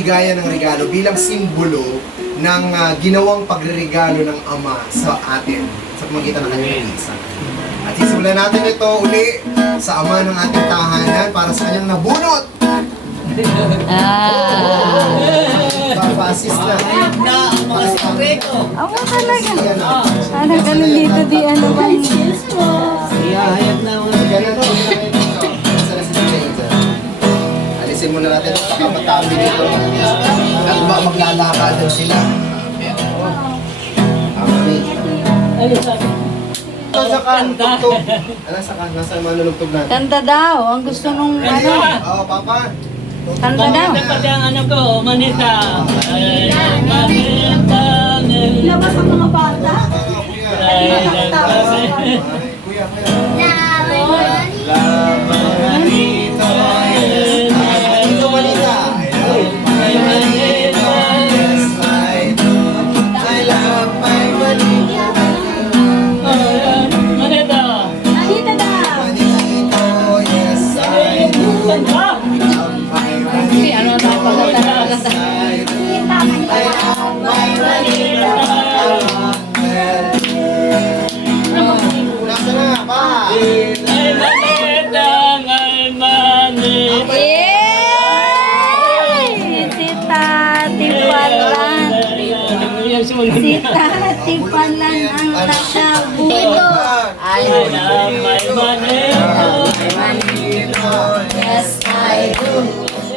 bigayan ng regalo bilang simbolo ng ginawang pagre-regalo ng Ama sa atin sa pamagitan ng kanyang isa. At sisimulan natin ito uli sa Ama ng ating tahanan para sa kanyang nabunot. Papa-assist na. Ako talaga. Sana ganun dito di ano bang... Alisin muna natin ang pakapatabi dito. At ba maglalakadan sila. Nasa manunugtog natin. Kanta daw. Ang gusto nung ano. Oo, Papa. Kanta daw. Pati ang ano ko, Manita. Manita. Labas ang mga bata. Kuya. Manita daw. Ano daw Nasa na, pa? Si Tati Palan. Si Tati Palan ang nakabuto. I love my manito. Yes, I do.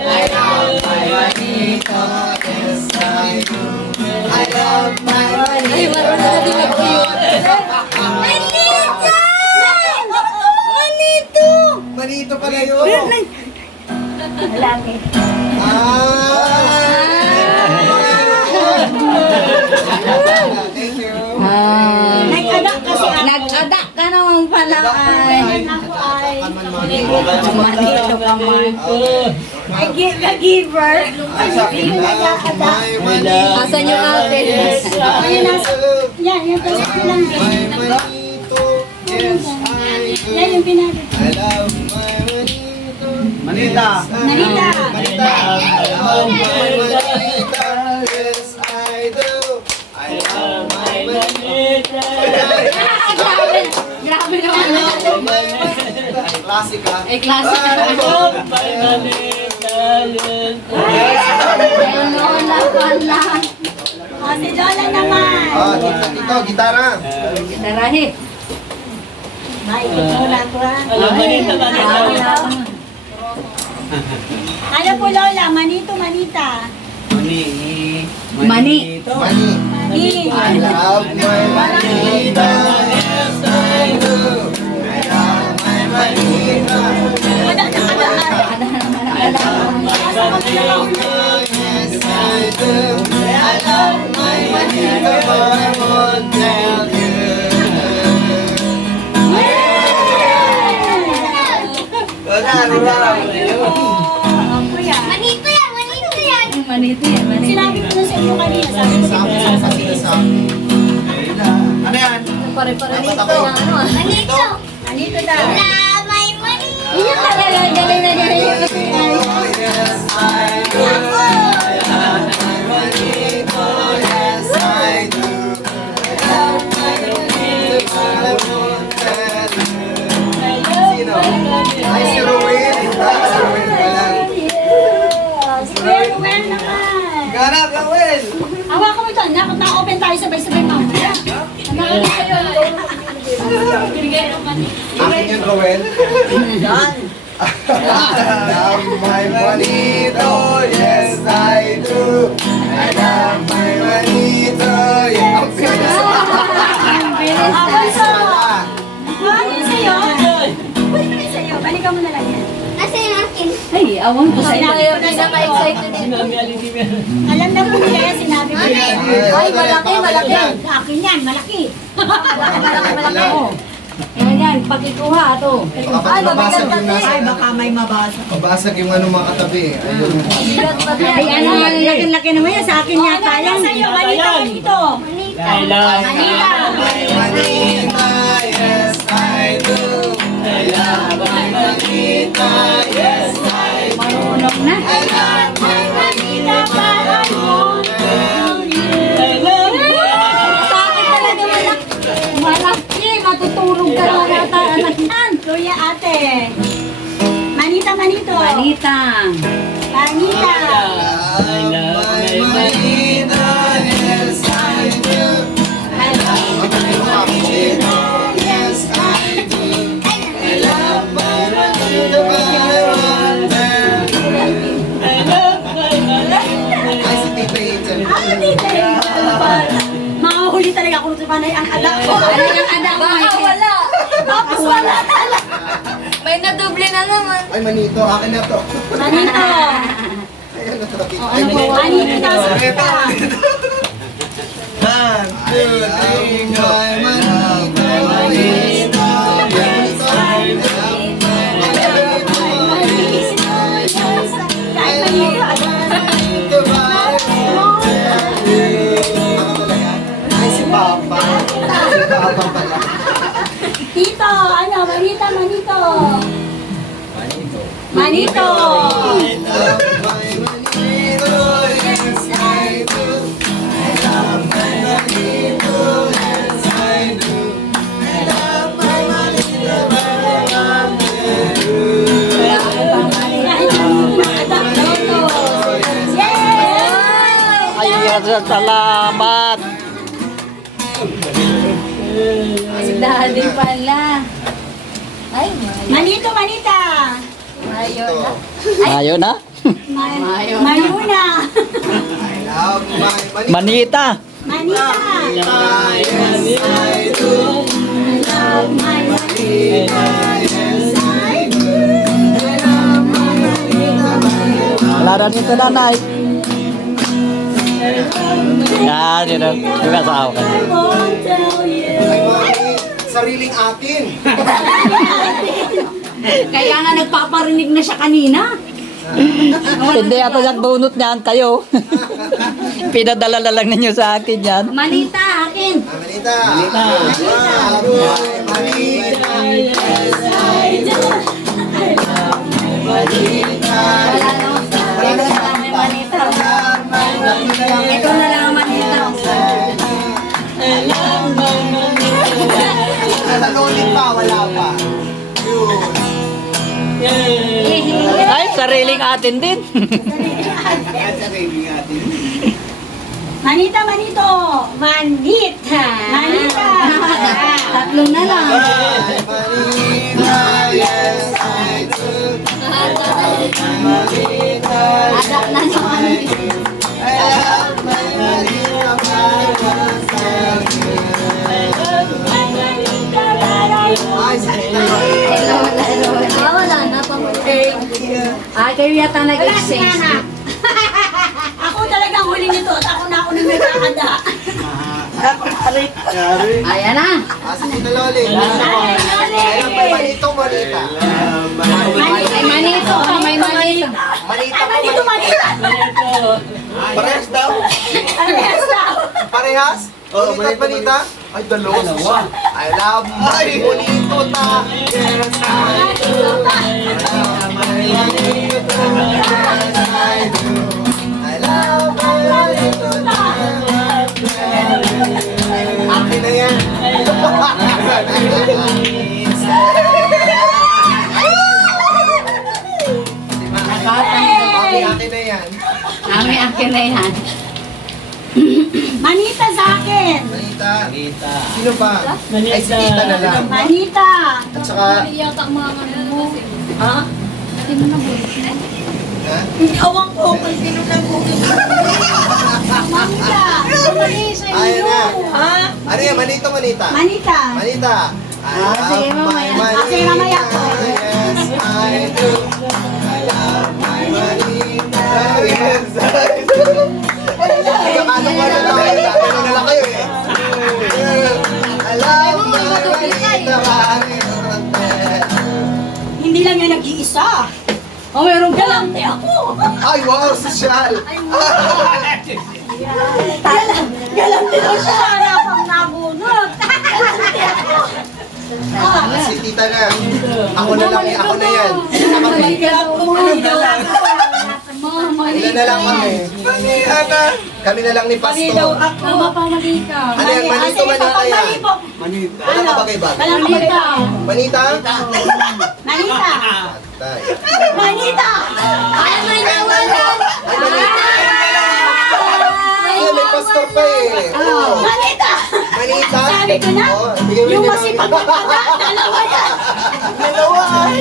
I love my manito. Yes, I do. I love my manito. Ay, marunong na din ako yun. Manito! Manito! Manito pala yun. Malaki. Thank you. Nag-adak kasi ako. Nag-adak ka naman pala ay. Manito ka man. I give a giver. Asan yung ate? Yan, yung pala lang. Yan yung pinag. I love my manito. Manita. Manita. Manita. I love my manita. Yes, I do. I love my manita. Grabe naman. Classic ha? Ay, klase ka na. Ayun, Lola pala. O, si Lola naman. Oh, dito, gitara. Tarahi. Ay, Lola ko ha. Ano po Lola? Manito, manita. Mani. Mani. Mani. Mani. I love my manita. Yes, I do. I love my manita. Yes, I do. I love my manita, but I won't tell you. Manito yan, manito yan. Manito yan, manito. Sinabi ko na sa inyo kanina, sabi ko Sabi. Ano yan? pare-pare nito. Manito. Manito daw. May manito. Iya ka galing na galing. Yes, I do. I love my manito. Yes, I do. I love my manito, but I won't tell you. Sino? Ay, si Ruel. Si Ruel pala. Well naman. Ganap, Ruel. Hawakan mo ito, anak. Na-open tayo sabay-sabay mamaya. Anak, sa'yo. Binigay naman. Akin yun, Ruel. Love my manito, yes I do. I love my manito, yes I do. Awan sa'yo. Awan sa'yo. Pwede naman sa'yo. Balikan mo na lang yan. Asa yung akin? Ay, awan ko sa'yo. Pinaka-excited dito. Alam na po nila yan, sinabi ko na yan. Ay, malaki, malaki. Akin yan, malaki. Malaki. Yan yan, pag ikuha ito. Ay, mabasag yung nasa. Ay, baka may mabasa. Mabasag yung ano mga katabi. Ayun. Ay, ano ang laki-laki naman yan. Sa akin yata yan. Sa'yo, manito, manito. I love Manita. My manita, yes I do. I love my manita, yes I do. Marunong na. I love my manita, Manita. Manita. I love my Manita. Yes, I do. I love Manito, yes, I do. I love my Manito, my wonder. I love my Manita. Ay, si Tita Angel. Ako dito. Makahuli talaga kung tumanay ang anak ko. Ano yung anak mo? Baka wala. Tapos wala talaga. May nadoble na naman. Ay, Manito, akin na to. Manito. Ayan na to. Ano po? Manito daw sa kita. 1, 2, 3, go. Manito, Manito, yes, I love my Manito. Kahit Manito. Manito, my wonder. Ako talaga? Ay, si Papa. Si Papa pala. Tito, ano? Manita, Manito. Manito. I love my Manito, yes, I do. I love my Manito, yes, I do. I love my Manito, my wonder. Kahit Manito na anak Lolo. Yay! Ayan, salamat. Si daddy pala. Ay, Manito, Manita. Mayo na. Ayaw na? Mayuna. I love my Manito. Manita. Manita. Yes, I do. I love my Manita. Yes, I do. I love my Manito, my wonder. Wala na nito nanay. Yan, yun ang yung asawa ka. I won't tell you. Ay, Mami, sariling atin. Kaya nga nagpaparinig na siya kanina. Hindi ata yung bunot niyan kayo. Pinadala na lang ninyo sa akin yan. Manita, akin. Manita. I love my Manita. Yes, I do. I love my Manita. Ito na lang may manita. Ito na lang ang manita. I love my Manita. Nalolit pa, wala pa. Yun. Yeah. Ay, sariling atin din. Sariling atin. Manita, Manito. Manita. Manita. Tatlong na lang. My Manita, yes, I do. Manita, Adak na naman. I love my Manita, my wonder. Ay, Hello, hello. Wala na pang kayo yata nag-exchange. Ako talagang huli nito at ako na ako nang nagkakada. Ayan na. si Tita Loli. Ay, may Manito, Manita. May manito ka, may manito. Manita Ay, Manito, Manita. Parehas daw? Parehas daw. Parehas? Oo, Manita. Ay, dalawa. I love my Manito ta. Yes, I do. I love my Manito. Yes, I do. I love my Manito ta. Akin na yan. Akin na yan. Kami akin na yan. Manita sa akin. Manita. Sino pa? Ay, si Tita na lang. Manita. At saka, Ha? ha? Awang ko kung sino nang bukit. Manita. Mali sa Ayun inyo. na. Ha? Ano yan? Manito, Manita? Manita. Manita. I sige, love my mamaya. Sige, mamaya. Manita. Yes, I do. I love my Manita. Yes, I do. Ay, akala ko na tayo. Dati na lang kayo eh. I love my Manita. Hindi lang yan nag-iisa. Oh, meron ka. Galante ako. Ay, wow, sosyal. Galante daw siya. Sana pang nabunot. Galante ako. Si Tita na. Ako na lang, ako na yan. Mama, Ilan na lang kami. Mangyana. Kami na lang ni Mali daw Pastor. ako. Mama pa mali ka. Ano yan, manito, Sige, manita pag yan? mali po. Wala ka ba kay Bag? Walang Manita. Manita? Manita. Patay. Manita. Ay, may nawalan. Ay, manita. Ay, may pastor pa eh. Oo. Manita. Manita? Sabi ko na, Oo, bigyan mo yung niya masipag namin. magpaka, dalawa yan. Dalawa ay.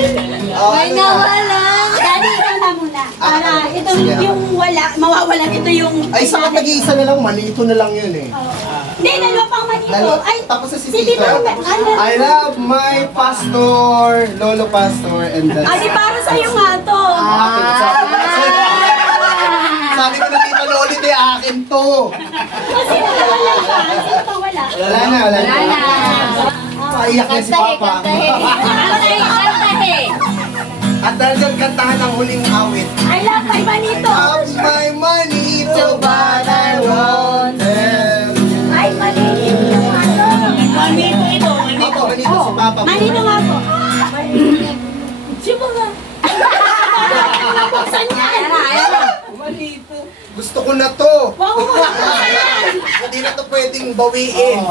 Oo, May ano yan? nawalan. Dali ka na muna. Para okay. itong Sige. yung wala, mawawalan ito yung... Ay, saka nag-iisa na lang, manito na lang yun eh. Hindi, dalawa pang manito. Lalo, Ay, tapos sa si si Tito Tito. Ruben. I love my pastor, Lolo Pastor, and that's... Ay, di para sa'yo nga to. Akin, sabi ko na Tito Loli, di akin to. Kasi wala ka. Sino pang wala? Wala na, wala na. Wala na. Paiyak na si Kantahe, Papa. kantahe. Kantahe. At dahil dyan, kantahan ang huling awit. I love my manito. Have my money to but I won't tell. Ay, manito yung ano. Manito ito, manito. Ako, ganito si Papa. Manito nga po. Sipo nga. Nabuksan yan. Gusto ko na to. Wow, Hindi na to pwedeng bawiin.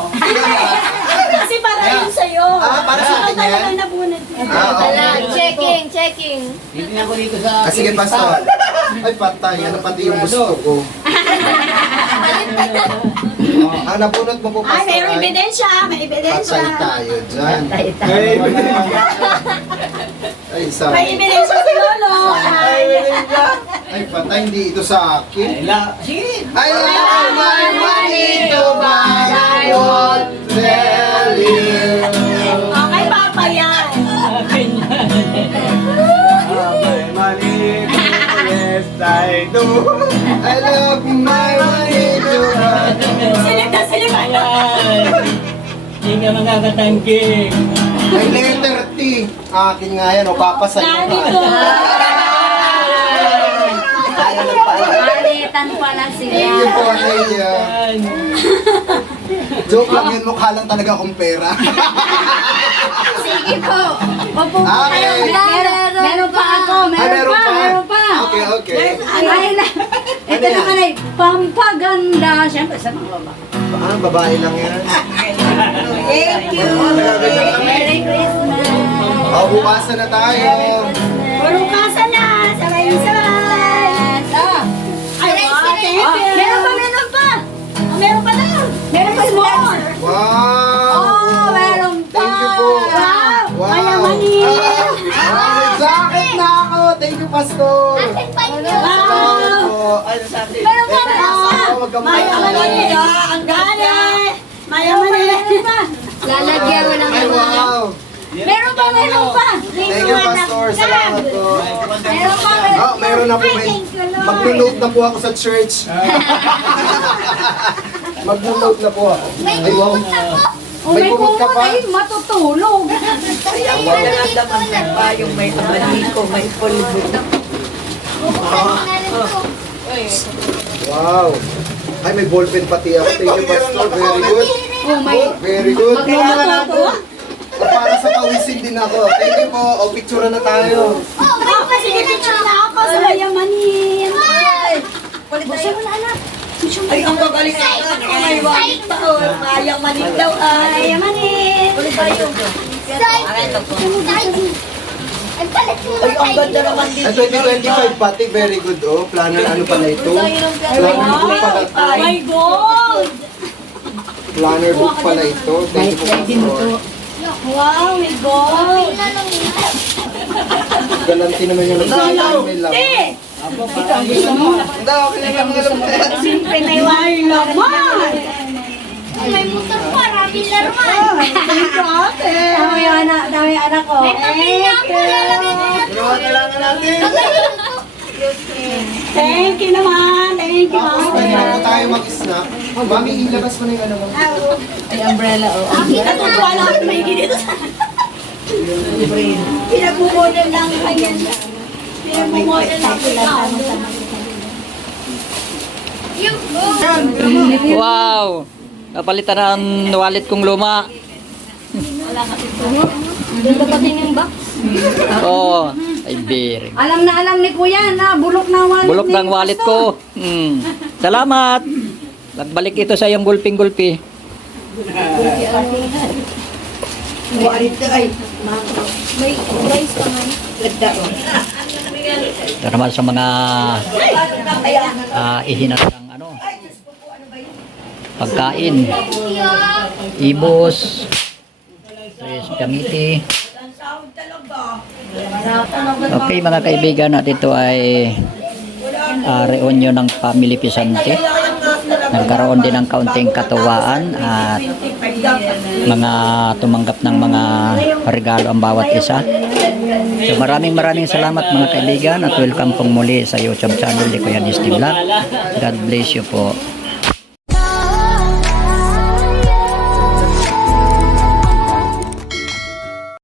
kasi para yun sa'yo. Ah, para sa akin Ikaw yan? talaga nabunod. Wala. Checking, checking. Titignan ko dito sa... Sige, Pastor. Ay, patay. Ano pati yung gusto ko? Ang nabunot mo po, Ay, Pastor. may ebidensya. May ebidensya. Patay tayo dyan. Ay, May sorry. ebidensya si Lolo. Ay, Ay, patay. Hindi ito sa akin. Sige. I love my money to but I won't tell you. okay, Papa yan. Akin yan. Yes, I do. I love my money to but Silip na silip. Ayan. Hindi ka makakatangking. May letter T. Akin nga yan, o papasayo Ganito. Palitan pala Thank you sila. po, Aya. Ayan. Joke lang yun, mukha lang talaga akong pera. Sige po. Opo po Okay. kayo. Meron pa ako. Ah, meron pa? Meron pa. Okay, okay. Ay, ito Ano na kanay. Pampaganda. Siyempre sa mga baba. Ah, babae lang yan. Thank you. Merry Christmas. O, bukasan na tayo. Burukasan na. Sabay-sabay. Ay, wow, thank you. Meron pa. Meron pa daw. Meron pa more. Wow! Oh, meron pa. Thank you po. Wow. Wow! Malamani. Ah, may jacket na ako. Thank you, Pastor. Wow. Ay, nasabi. Meron pa. Mayaman na. Ang galing. Mayaman na. Lalagyan mo lang Ay, wow! Meron pa. Thank you, Pastor. Salamat po. Meron pa. Ah, meron na po. Mag-note na po ako sa church. Mag-note na po ako. Ay, wow. Oh, May may kumot ka pa? kumot ay matutulog. Wow. Ay, may ballpen pati ako. Thank you, Pastor. Very good. Oh, may Very good. Magluto to. Para sa pawisin din ako. Thank you po. O, picture na tayo. Sige, picture na ako sa mayamanin. Gusto mo na anak. Ay, ang gagaling na. May wangit pa. Mayamanin daw. Mayamanin. Ay, ang ganda naman dito. Ay, 2025 pati. Very good. Oh, planner ano pala ito? Planner book pala ito. Oh my God. Planner book pala ito. Thank you po, Pastor. Wow, my God. Galanti naman yung nagsasabi lang. Hindi. Hindi, okay lang yung alam. Siyempre may wine naman. May motor pa, rami laruan. Thank you, ate. Dami anak ko. May papel na po. Ginawa kailangan natin. Thank you naman. Thank you, Tapos, ate. bago tayo mag-snap, mami, ilabas mo na yung ano mo. Ay, umbrella, oh. Natutuwa lang ako may dito sa... Pinagmumodel lang kanya siya. Pinagmumodel lang ikaw. Wow! Napalitan na ang wallet kong luma. Dito pa din yung box. Oo. Ay, very. Alam na alam ni Kuya na bulok na wallet Bulok ni ng wallet Pastor. ko. Salamat. Nagbalik ito sa iyong gulping-gulpi. May rice pa man. Ito naman sa mga ihinatang pagkain. Ibos. Tres Camiti. Okay mga kaibigan, at ito ay reunion ng Family Pisante. Nagkaroon din ng kaunting katuwaan at mga tumanggap ng mga regalo ang bawat isa. So maraming salamat mga kaibigan, at welcome pong muli sa YouTube channel ni Kuya Disty Vlog. God bless you po.